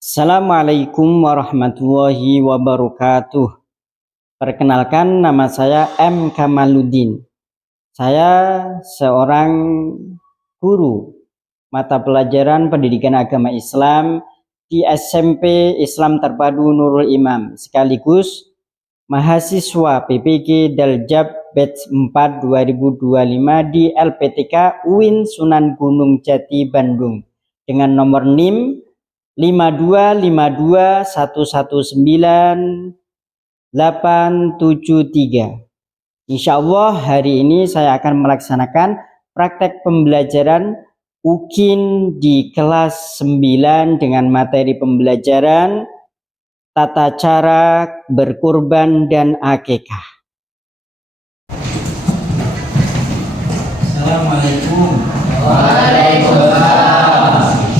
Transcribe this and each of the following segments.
Assalamualaikum warahmatullahi wabarakatuh. Perkenalkan, nama saya M. Kamaluddin. Saya seorang guru mata pelajaran pendidikan agama Islam di SMP Islam Terpadu Nurul Imam, sekaligus mahasiswa PPG Daljab Batch 4 2025 di LPTK UIN Sunan Gunung Jati Bandung dengan nomor NIM 5252119873. Insya Allah hari ini saya akan melaksanakan praktek pembelajaran UKIN di kelas 9 dengan materi pembelajaran tata cara berkurban dan akikah. Assalamualaikum. Waalaikumsalam.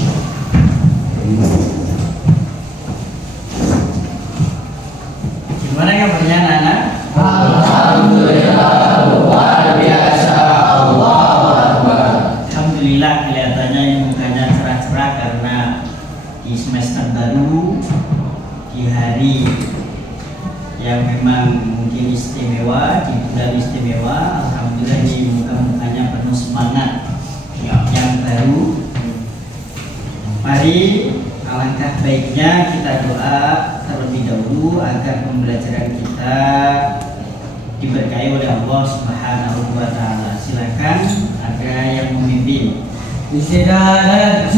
Gimana kabarnya anak-anak? Alhamdulillah, luar biasa. Allahu Akbar. Alhamdulillah, kelihatannya mukanya cerah-cerah karena di semester baru, di hari yang memang mungkin istimewa, di bulan istimewa. Alhamdulillah ini muka-mukanya penuh semangat yang baru. Mari alangkah baiknya kita doa terlebih dahulu agar pembelajaran kita diberkahi oleh Allah Subhanahu wa taala. Silakan ada yang memimpin. Siap.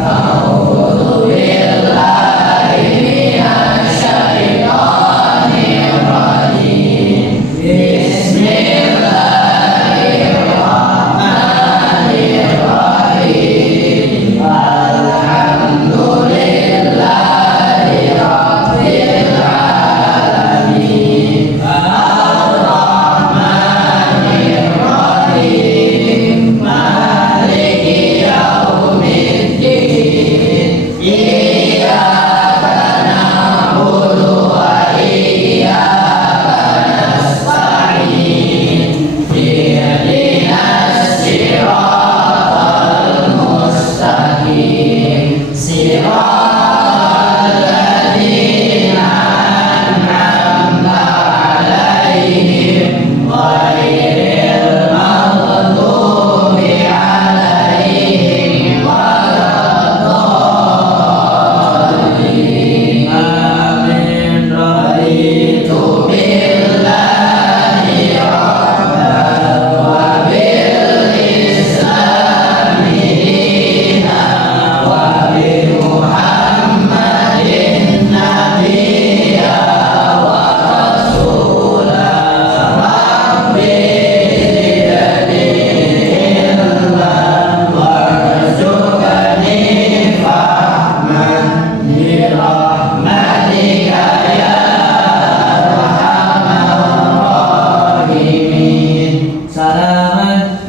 A'udzu billahi minasy syaithanir rajim. Bismillahirrahmanirrahim. Alhamdulillahi rabbil alamin. Ar-Rahmanir Rahim. Maliki yaumiddin. Iyyaka na'budu wa iyyaka nasta'in. Ihdinas siratal mustaqim. Siratal ladzina an'amta 'alaihim ghairil maghdubi 'alaihim waladdallin. Amin. Raditu billahi rabban wa bil islami dinan wa bi Muhammadin nabiyya wa rasulah. Rabbi zidni ilman warzuqni fahman bi rahmatika ya arhamar rahimin. Salaman.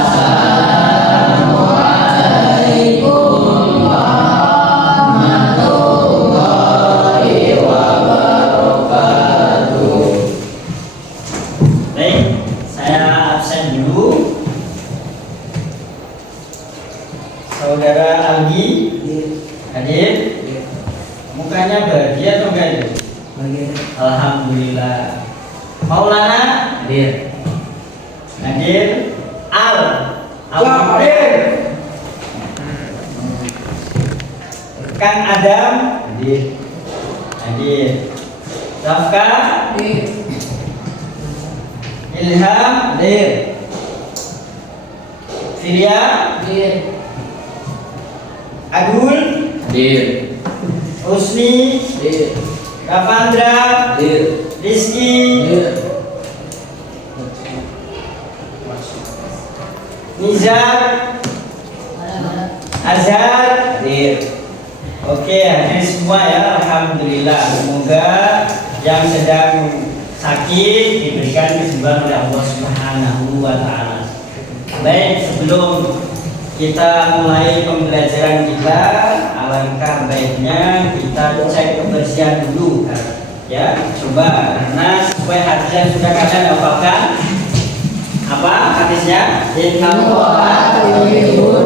Assalamualaikum warahmatullahi wabarakatuh. Baik, saya absen dulu. Saudara Algi hadir. Mukanya bahagia atau enggak itu? Alhamdulillah. Maulana hadir. Al hadir. Kang Adam hadir. Rafka Ilham hadir. Firia Agul Husni Kavandra Rizky Nizar Azhar hadir. Oke, hadir semua ya, alhamdulillah. Semoga yang sedang sakit diberikan kesembuhan oleh Allah Subhanahu wa taala. Baik, sebelum kita mulai pembelajaran kita, alangkah baiknya kita cek kebersihan dulu ya. Coba, karena sesuai hadis yang sudah kalian hafalkan. Apa hadisnya? Innallaha yuhibbul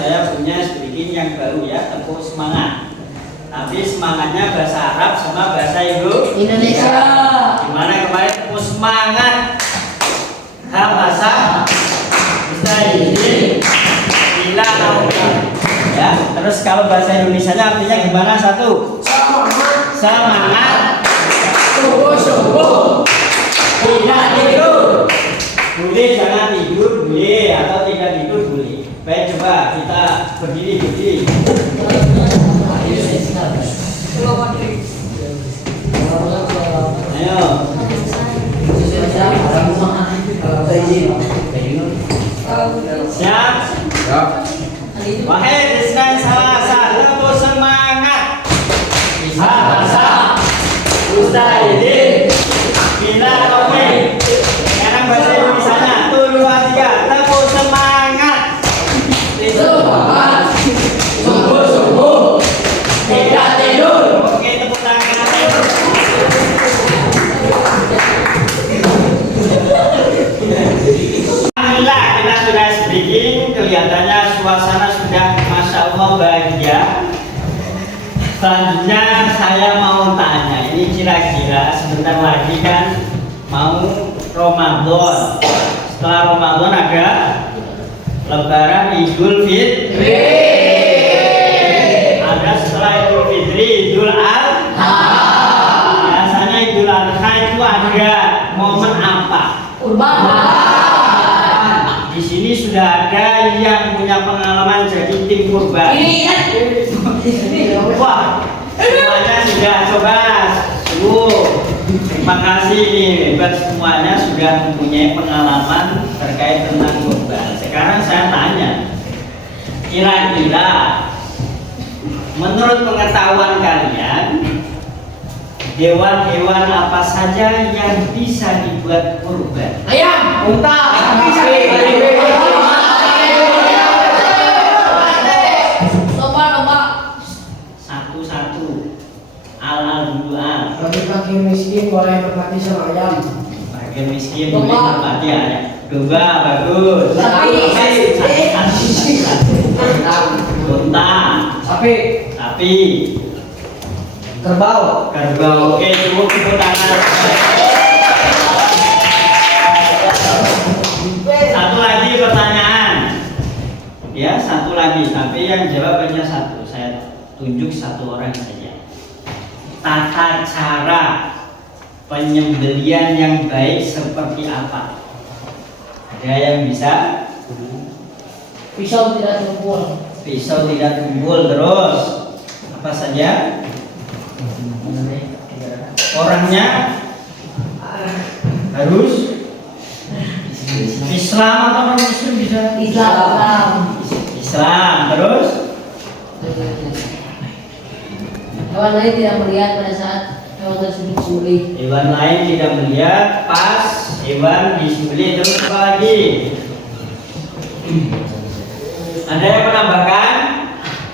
saya punya speaking yang baru ya, tepuk semangat. Tapi semangatnya bahasa Arab sama bahasa Indonesia. Gimana kemarin tepuk semangat? Bahasa Mustahil bila ya. Terus kalau bahasa Indonesianya artinya gimana? Satu, semangat. Subuh. Tidak tidur. Boleh jangan tidur, boleh, atau tidak tidur boleh. Baik, coba kita berdiri. Ayo. Siap? Wahid, Isnan, Salasa, tepuk semangat. Bahasa Mustahil bila topik. Sekarang bahasa Indonesianya. 1, 2, 3, tepuk semangat. Subuh. Tidak tidur. Oke, tepuk tangan. Alhamdulillah kita sudah speaking. Kelihatannya suasana sudah Masya Allah bahagia. Selanjutnya saya mau tanya, ini kira-kira sebentar lagi kan mau Ramadan. Setelah Ramadan ada Lebaran Idul Fitri. Ada setelah Idul Fitri Idul Adha. Biasanya Idul Adha itu ada momen apa? Kurban. Di sini sudah ada yang punya pengalaman jadi tim kurban. Wah, semuanya sudah coba. Terima kasih nih, hebat semuanya sudah mempunyai pengalaman terkait tentang kurban. Sekarang saya tanya, kira-kira menurut pengetahuan kalian, hewan-hewan apa saja yang bisa dibuat kurban? Ayam. Unta. Satu-satu. Al dulu al. Bagi miskin boleh berbagi sama ayam. Bagian miskin Domba. boleh berbagi ayam. Domba bagus. Unta. Sapi. Kerbau. Kerbau. Oke, cukup tepuk tangan. Satu lagi pertanyaan. Ya, satu lagi. Tapi yang jawabannya satu. Saya tunjuk satu orang saja. Tata cara penyembelian yang baik seperti apa? Ada yang bisa? Pisau tidak tumpul. Pisau tidak tumpul. Terus apa saja? Orangnya harus Islam atau non Muslim bisa? Islam. Terus Hewan lain tidak melihat pada saat hewan tersebut disembelih. hewan lain tidak melihat pas hewan disembelih. Terus apa lagi? Ada yang menambahkan?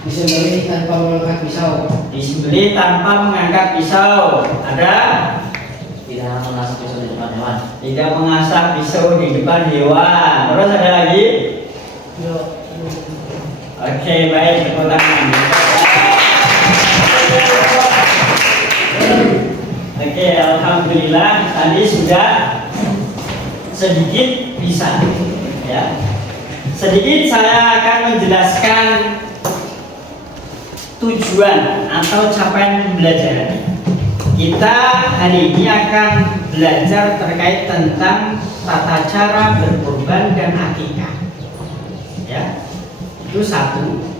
Disembelih tanpa mengangkat pisau. Disembelih tanpa mengangkat pisau. Ada? Tidak mengasah pisau di depan hewan. Tidak mengasah pisau di depan hewan. Terus ada lagi? Oke, baik, tepuk tangan. Oke, alhamdulillah tadi sudah sedikit bisa, ya. Sedikit saya akan menjelaskan tujuan atau capaian pembelajaran. Kita hari ini akan belajar terkait tentang tata cara berkurban dan akikah. Ya, itu satu.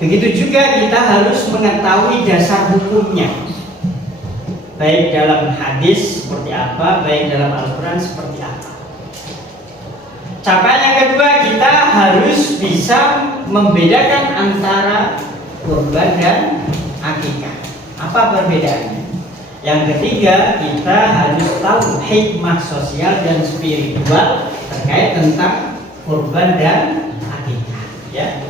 Begitu juga kita harus mengetahui dasar hukumnya. Baik dalam hadis seperti apa, baik dalam Al-Quran seperti apa. Capaian yang kedua, kita harus bisa membedakan antara kurban dan akikah. Apa perbedaannya? Yang ketiga, kita harus tahu hikmah sosial dan spiritual terkait tentang kurban dan akikah. Ya,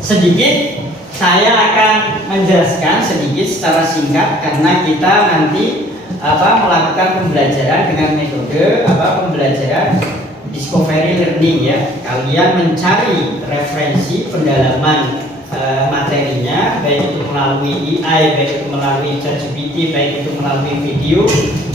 sedikit saya akan menjelaskan sedikit secara singkat karena kita nanti melakukan pembelajaran dengan metode pembelajaran discovery learning ya. Kalian mencari referensi pendalaman materinya, baik itu melalui AI, baik itu melalui ChatGPT, baik itu melalui video,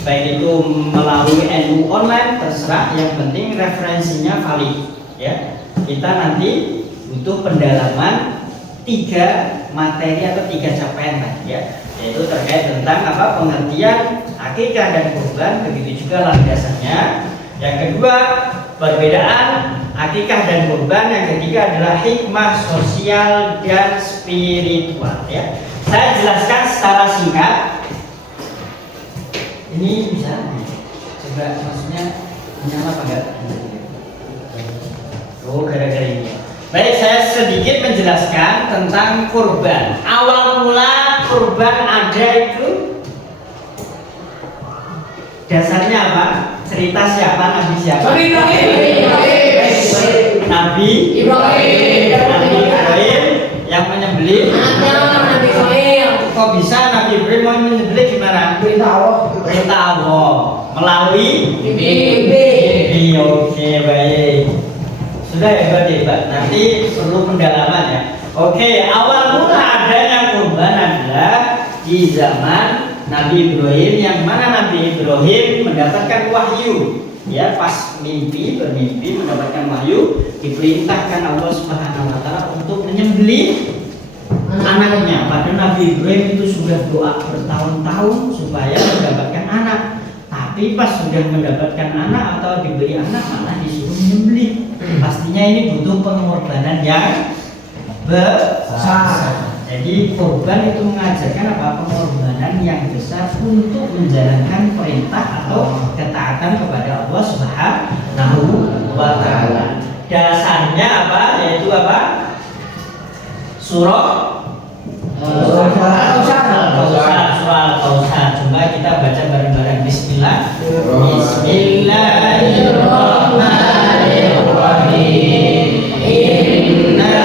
baik itu melalui NU online, terserah. Yang penting referensinya valid ya. Kita nanti butuh pendalaman 3 materi atau 3 capaian tadi ya, yaitu terkait tentang apa, pengertian akikah dan kurban, begitu juga landasannya. Yang kedua, perbedaan akikah dan kurban. Yang ketiga adalah hikmah sosial dan spiritual ya. Saya jelaskan secara singkat. Ini bisa coba, maksudnya menyala apa enggak? Oh, gara-gara ini. Baik, saya sedikit menjelaskan tentang kurban. Awal mula kurban ada itu dasarnya apa? Cerita siapa? Nabi siapa? Nabi Ibrahim yang menyembelih. Kok bisa Nabi Ibrahim mau menyembelih gimana? Perintah Allah melalui mimpi. Oke, baik. Sudah hebat. Nanti perlu pendalaman ya. Oke, awal mula adanya kurban adalah di zaman Nabi Ibrahim, yang mana Nabi Ibrahim mendapatkan wahyu ya, pas bermimpi mendapatkan wahyu, diperintahkan Allah Subhanahu wa taala untuk menyembelih anaknya. Padahal Nabi Ibrahim itu sudah doa bertahun-tahun supaya mendapatkan anak, tapi pas sudah mendapatkan anak atau diberi anak malah disuruh menyembelih. Pastinya ini butuh pengorbanan yang besar. Jadi kurban itu mengajarkan apa? Pengorbanan yang besar untuk menjalankan perintah atau ketaatan kepada Allah Subhanahu wa taala. Dasarnya apa? Yaitu apa? Surah Al-Kautsar. Coba kita baca bareng-bareng. Bismillah. Bismillahirrahmanirrahim. Inna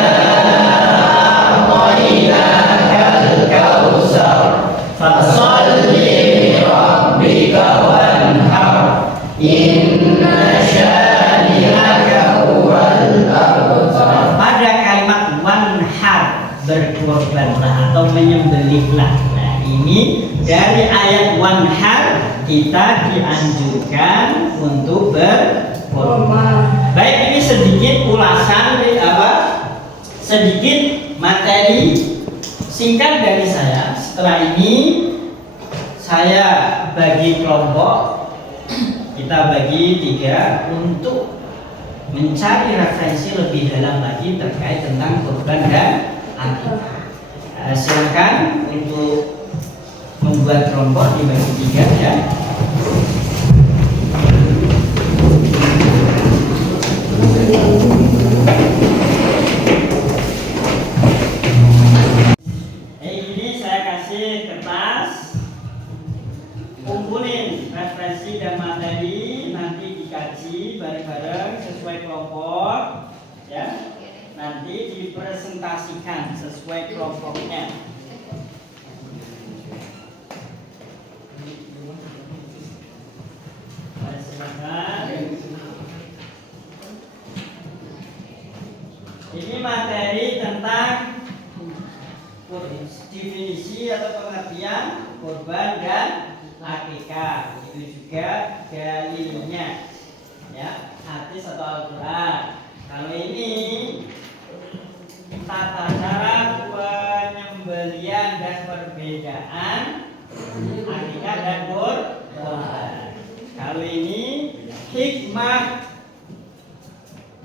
fasalli rabbika wanhar inna syani'aka huwal abtar. Pada kalimat wanhar, berkorbanlah atau menyembelihlah. Nah, ini dari ayat wanhar kita dianjurkan untuk berkorban. Baik, ini sedikit ulasan sedikit materi singkat dari saya. Setelah ini saya bagi kelompok, kita bagi 3 untuk mencari referensi lebih dalam lagi terkait tentang kurban dan akikah. Silakan untuk membuat kelompok dibagi 3 ya. Kumpulin referensi dan materi, nanti dikaji bareng-bareng sesuai kelompok ya. Nanti dipresentasikan sesuai kelompoknya. Ini materi tentang definisi atau pengertian kurban dan akikah, itu juga dalilnya ya, hadis atau Al-Quran. Kalau ini tata cara penyembelian dan perbedaan akikah dan kurban. Kalau ini hikmah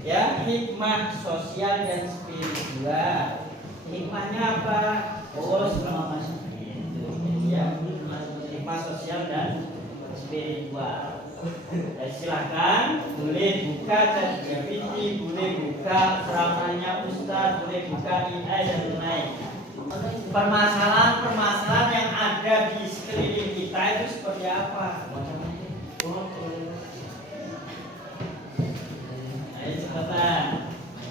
ya, hikmah sosial dan spiritual. Hikmahnya apa? Oh, selama ya, hikmah sosial dan spiritual. Silakan, boleh buka ChatGPT, boleh buka ceramahnya Ustaz, boleh buka AI dan lain-lain. Permasalahan yang ada di sekeliling kita itu seperti apa? Ayo cepetan,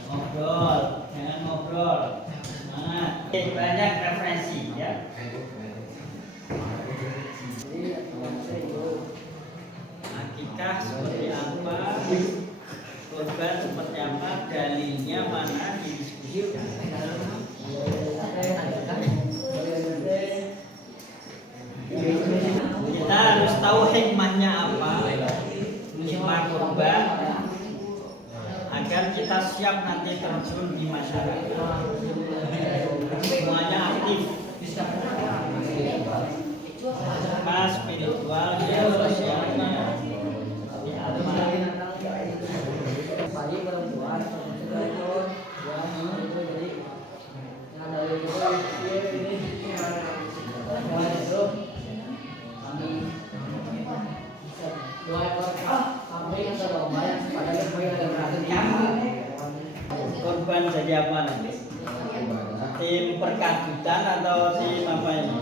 ngobrol, jangan ngobrol. Banyak referensi ya. Akikah seperti apa? kurban seperti apa, dalilnya mana, didiskusikan. Kita harus tahu hikmahnya apa, hikmah kurban, agar kita siap nanti terjun di masyarakat. Semuanya aktif. Mas spiritual, ya, sosialnya. Korban jadi apa nanti? Tim perkabutan atau tim apa ini?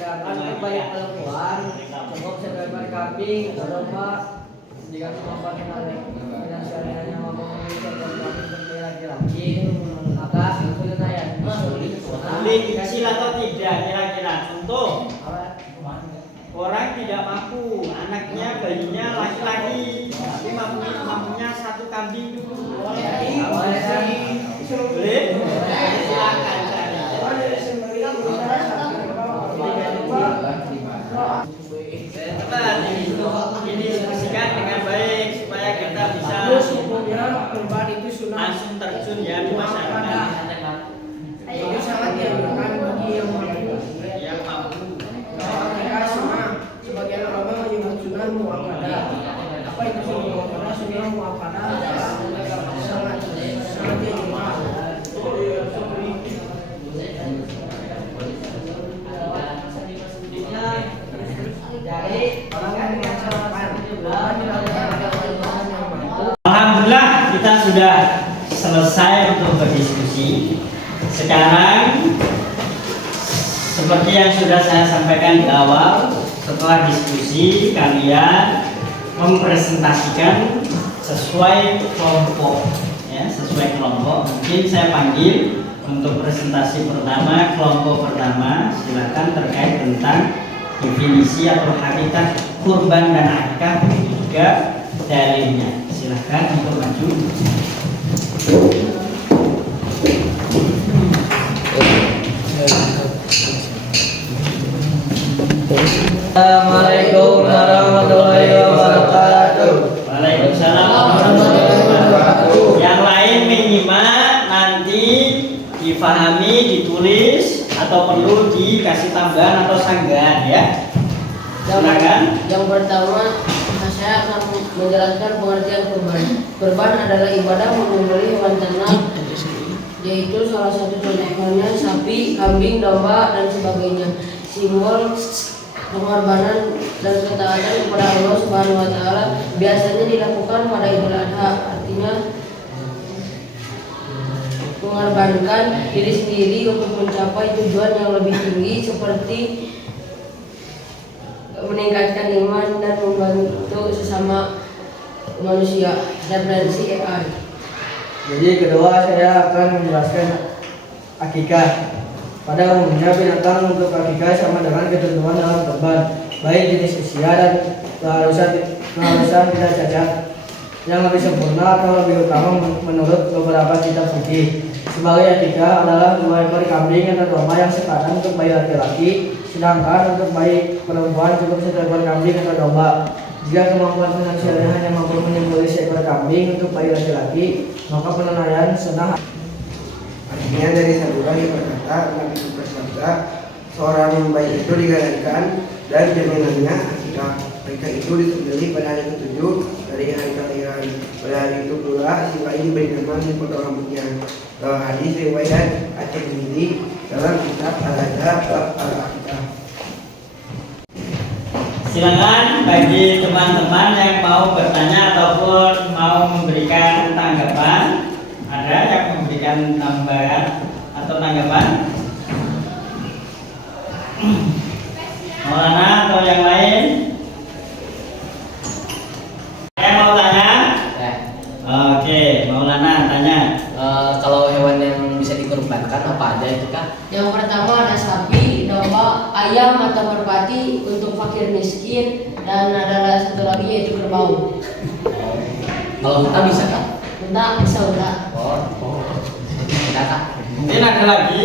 Silakan banyak perempuan, cukup sebagai kambing, domba, jika kemampuan finansialnya mampu membeli seekor kambing seperti laki-laki, maka penilaian Boleh dikasih atau tidak kira-kira? Contoh, orang tidak mampu, anaknya bayinya laki-laki, tapi mampunya satu kambing dulu. Boleh? Silakan. Teman, ini diskusikan dengan baik supaya kita bisa langsung terjun ya di masyarakat. itu sangat dianjurkan bagi yang mampu. Yang mampu. Mereka semua sebagian ulama menyebut sunnah muakkadah. Apa itu sunnah muakkadah? Sunnah muakkadah adalah sangat dianjurkan. Alhamdulillah kita sudah selesai untuk berdiskusi. Sekarang seperti yang sudah saya sampaikan di awal, setelah diskusi kalian mempresentasikan sesuai kelompok ya, sesuai kelompok. Mungkin saya panggil untuk presentasi pertama, kelompok pertama, silakan terkait tentang definisi atau hakikat kurban dan akikah, juga dalilnya. Silakan untuk maju. Assalamualaikum warahmatullahi wabarakatuh. Waalaikumsalam warahmatullahi wabarakatuh. Yang lain menyimak nanti difahami, ditulis atau perlu dikasih tambahan atau sanggahan ya. Silakan. Yang pertama, saya akan menjelaskan pengertian kurban. Kurban adalah ibadah menyembelih hewan ternak, yaitu salah satu contohnya sapi, kambing, domba, dan sebagainya. Simbol pengorbanan dan ketaatan kepada Allah Subhanahu wa taala biasanya dilakukan pada Idul Adha, artinya mengorbankan diri sendiri untuk mencapai tujuan yang lebih tinggi seperti meningkatkan iman dan membantu sesama manusia. Referensi AI. Jadi kedua saya akan menjelaskan akikah. Pada umumnya binatang untuk akikah sama dengan ketentuan dalam kurban, baik jenis usia dan keharusan tidak cacat. Yang lebih sempurna atau lebih utama menurut beberapa kitab fikih. Sebagai akikah adalah 2 ekor kambing atau domba yang sepadan untuk bayi laki-laki, sedangkan untuk bayi perempuan cukup 1 ekor kambing atau domba. Jika kemampuan finansialnya hanya mampu menyembelih 1 ekor kambing untuk bayi laki-laki, maka penilaian sunnah. Artinya dari saluran yang berkata Nabi bersabda, seorang yang baik itu digadangkan dan jaminannya akikah itu disembelih pada hari ke-7 dari hari kelahiran. Pada hari itu pula si bayi diberi nama dipotong rambutnya. Hadis riwayat At-Tirmidzi dalam kitab Al-Adab bab Al-Akikah. Silakan bagi teman-teman yang mau bertanya ataupun mau memberikan tanggapan. Ada yang memberikan tambahan atau tanggapan? Maulana atau yang lain? Saya mau tanya? Oke, Maulana tanya. Kalau hewan yang bisa dikorbankan apa aja itu Kak? Yang pertama ada sapi, domba, ayam atau merpati untuk fakir miskin, dan ada satu lagi yaitu kerbau. Kalau kita bisa kan? Unta bisa unta. Tidak kak. Mungkin ada lagi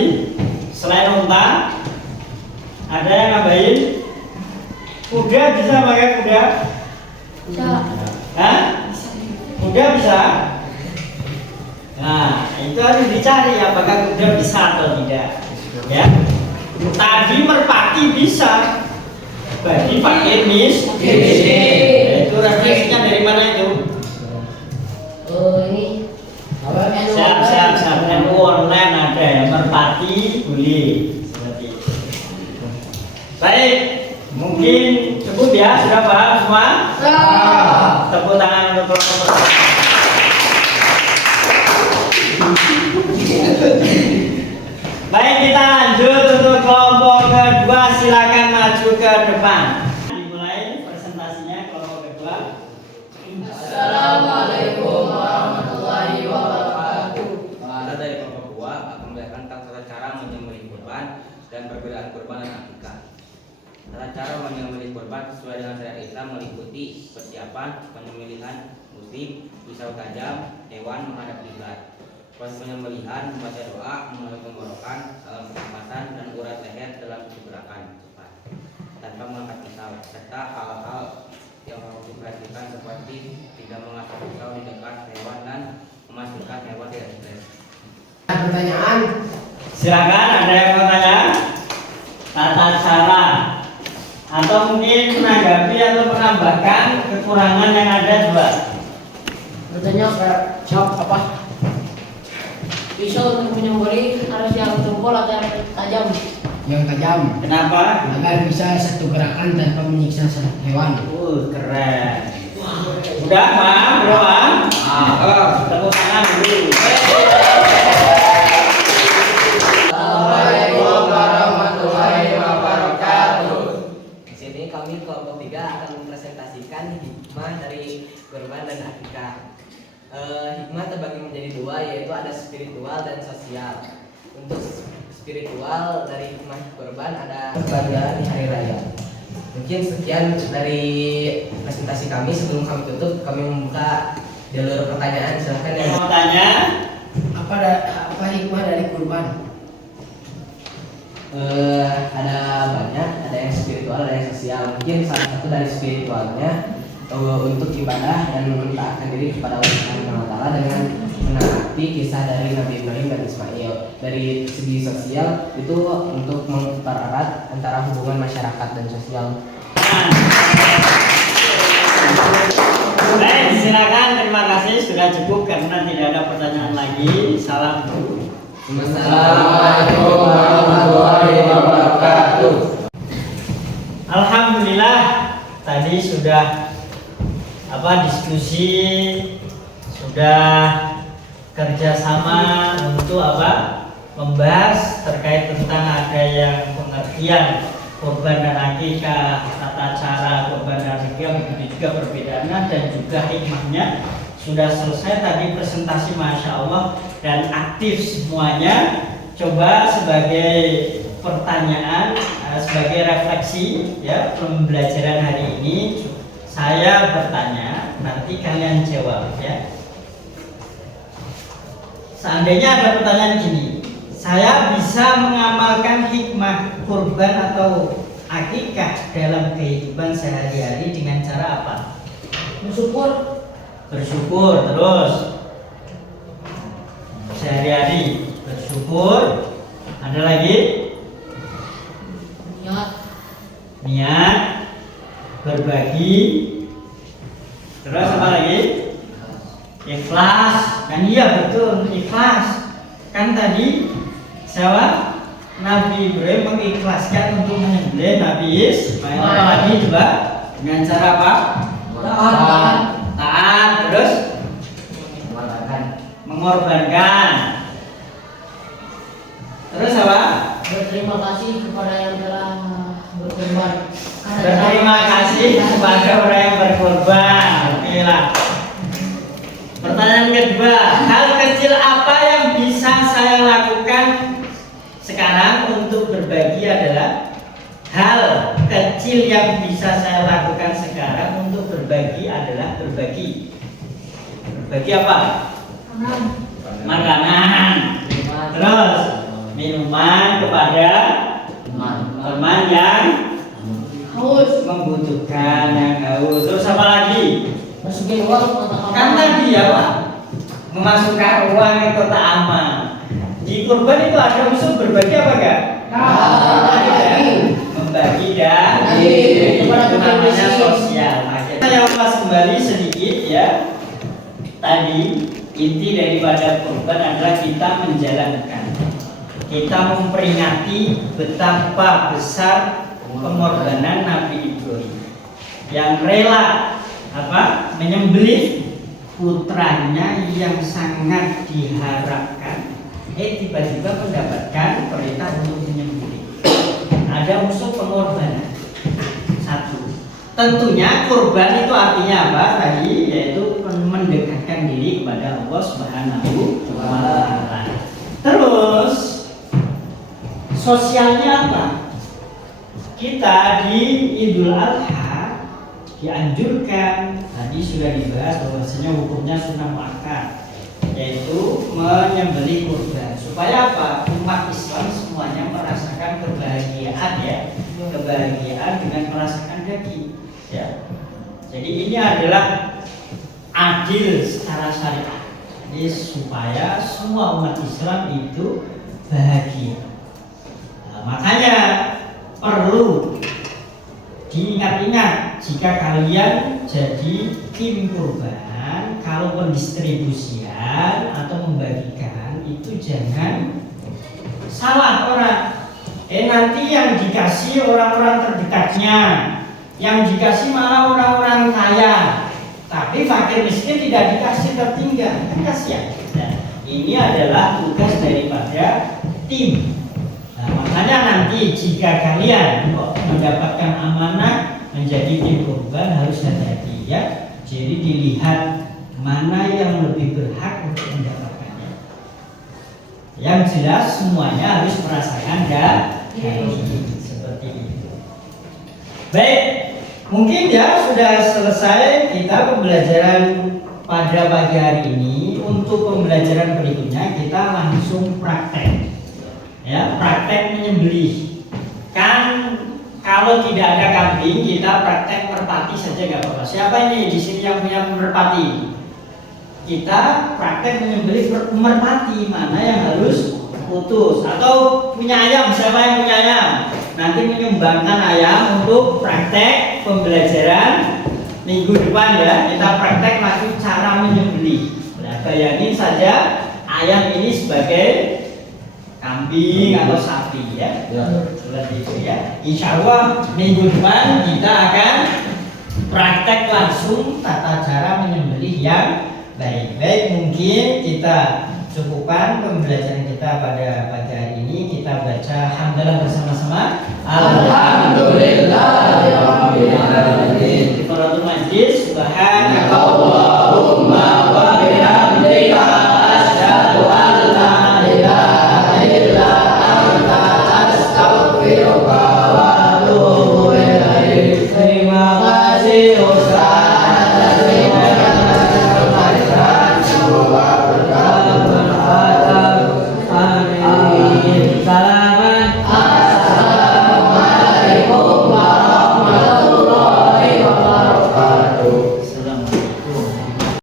selain unta, ada yang nambahin kuda, bisa pakai kuda? Bisa. Hah? Kuda bisa? Nah, itu harus dicari apakah kuda bisa atau tidak. Ya. Tadi merpati bisa. Bagi fakir miskin. Itu referensinya dari mana itu? Ini Siap. NU online ada ya, merpati boleh. Seperti itu. Baik, mungkin cukup ya, sudah paham semua? Tepuk tangan untuk kelompok pertama. Baik, kita lanjut untuk kelompok kedua, silakan maju ke depan. Dimulai presentasinya kelompok kedua. Assalamualaikum warahmatullahi wabarakatuh. Kita dari kelompok 2 akan melihatkan tata cara menyembelih kurban dan perbedaan kurban dan akikah. Tata cara menyembelih kurban sesuai dengan syariat Islam meliputi persiapan penyembelihan muslim, pisau tajam, hewan menghadap kiblat. Proses penyembelihan membaca doa, memenuhi tenggorokan, salam pernapasan dan urat leher dalam gerakan cepat tanpa mengangkat pisau, serta hal-hal yang harus diperhatikan seperti tidak mengasah pisau di dekat hewan dan memastikan hewan tidak stres. Pertanyaan. Silakan, ada yang mau tanya? Tata cara atau mungkin menanggapi atau menambahkan kekurangan yang ada juga. Bertanya jawab apa? Pisau untuk menyembelih harus yang tumpul atau yang tajam? Yang tajam Kenapa? agar bisa satu gerakan tanpa menyiksa hewan. Keren. Udah paham, bro? Tepuk tangan dulu. Assalamualaikum warahmatullahi wabarakatuh. Di sini kami kelompok 3 akan mempresentasikan hikmah dari kurban dan akikah. Hikmah terbagi menjadi 2, yaitu ada spiritual dan sosial. Untuk spiritual dari hikmah kurban ada kebahagiaan di hari raya. Mungkin sekian dari presentasi kami. Sebelum kami tutup, kami membuka jalur pertanyaan. Silahkan yang Mau tanya? Apa hikmah dari kurban? ada banyak, ada yang spiritual, ada yang sosial. Mungkin salah satu dari spiritualnya untuk ibadah dan mentaatkan diri kepada Allah Subhanahu wa Ta'ala dengan menaati kisah dari Nabi Ibrahim dan Ismail. Dari segi sosial itu untuk mempererat antara hubungan masyarakat dan sosial. Baik, silakan. Terima kasih, sudah cukup karena tidak ada pertanyaan lagi. Salam dulu. Assalamualaikum warahmatullahi wabarakatuh. Alhamdulillah, tadi sudah diskusi, sudah kerjasama untuk membahas terkait tentang ada yang pengertian kurban dan akikah, tata cara kurban dan akikah, begitu juga perbedaannya dan juga hikmahnya. Sudah selesai tadi presentasi, Masya Allah, dan aktif semuanya. Coba sebagai pertanyaan, sebagai refleksi ya pembelajaran hari ini, saya bertanya, nanti kalian jawab ya. Seandainya ada pertanyaan gini, saya bisa mengamalkan hikmah kurban atau akikah dalam kehidupan sehari-hari dengan cara apa? Bersyukur terus sehari-hari bersyukur. Ada lagi? Niat, berbagi, terus apa lagi? Ikhlas. Dan iya betul, ikhlas. Kan tadi siapa? Nabi Ibrahim mengikhlaskan untuk menyembelih Nabi Ismail. Apalagi juga dengan cara apa? Taat, terus mengorbankan. Terus apa? Berterima kasih kepada yang telah berkorban. Berterima kasih kepada orang yang berkorban. Oke lah. Pertanyaan kedua, hal kecil apa yang bisa saya lakukan sekarang untuk berbagi adalah hal kecil yang bisa saya lakukan sekarang untuk berbagi adalah berbagi. Berbagi apa? Makanan. Terus minuman kepada teman yang membutuhkan, yang haus. Terus apa lagi? Masukin uang kotak Kan amal. tadi apa? Memasukkan uang ke kotak amal. Di kurban itu ada unsur berbagi apa enggak? Membagi dan itu namanya sosial. Saya ulas kembali sedikit ya. Tadi inti daripada kurban adalah kita menjalankan, kita memperingati betapa besar pengorbanan Nabi Ibrahim yang rela menyembelih putranya yang sangat diharapkan. Tiba-tiba mendapatkan perintah untuk menyembelih. Ada unsur pengorbanan. Satu. Tentunya kurban itu artinya apa tadi? Yaitu mendekatkan diri kepada Allah Subhanahu wa Ta'ala. Terus sosialnya apa? Kita di Idul Adha dianjurkan, tadi sudah dibahas bahwasanya hukumnya sunnah muakkad, yaitu menyembelih kurban supaya apa? Umat Islam semuanya merasakan kebahagiaan ya, kebahagiaan dengan merasakan daging ya. Jadi ini adalah adil secara syariat, jadi supaya semua umat Islam itu bahagia. Nah, makanya perlu diingat-ingat jika kalian jadi tim kurban, kalau pendistribusian atau membagikan itu jangan salah orang. Nanti yang dikasih orang-orang terdekatnya, yang dikasih malah orang-orang kaya, tapi fakir miskin tidak dikasih, tertinggal, kan kasihan. Nah, ini adalah tugas daripada tim. Nah, makanya nanti jika kalian mendapatkan amanah menjadi tim kurban harus hati-hati ya. Jadi dilihat mana yang lebih berhak untuk mendapatkannya. Yang jelas semuanya harus merasakan daging seperti itu. Baik, mungkin ya sudah selesai kita pembelajaran pada pagi hari ini. Untuk pembelajaran berikutnya kita langsung praktek. Ya, praktek menyembelih. Kan kalau tidak ada kambing kita praktek merpati saja nggak apa-apa. Siapa ini di sini yang punya merpati? Kita praktek menyembelih merpati, mana yang harus putus. Atau punya ayam, siapa yang punya ayam? Nanti menyumbangkan ayam untuk praktek pembelajaran minggu depan ya. Kita praktek lagi cara menyembelih. Nah, bayangin saja ayam ini sebagai kambing atau sapi ya. Seperti itu ya. Insya Allah minggu depan kita akan praktek langsung tata cara menyembelih yang baik. Mungkin kita cukupkan pembelajaran kita pada pagi hari ini. Kita baca hamdalah bersama-sama. Alhamdulillah. Alhamdulillah. Majlis. Subhan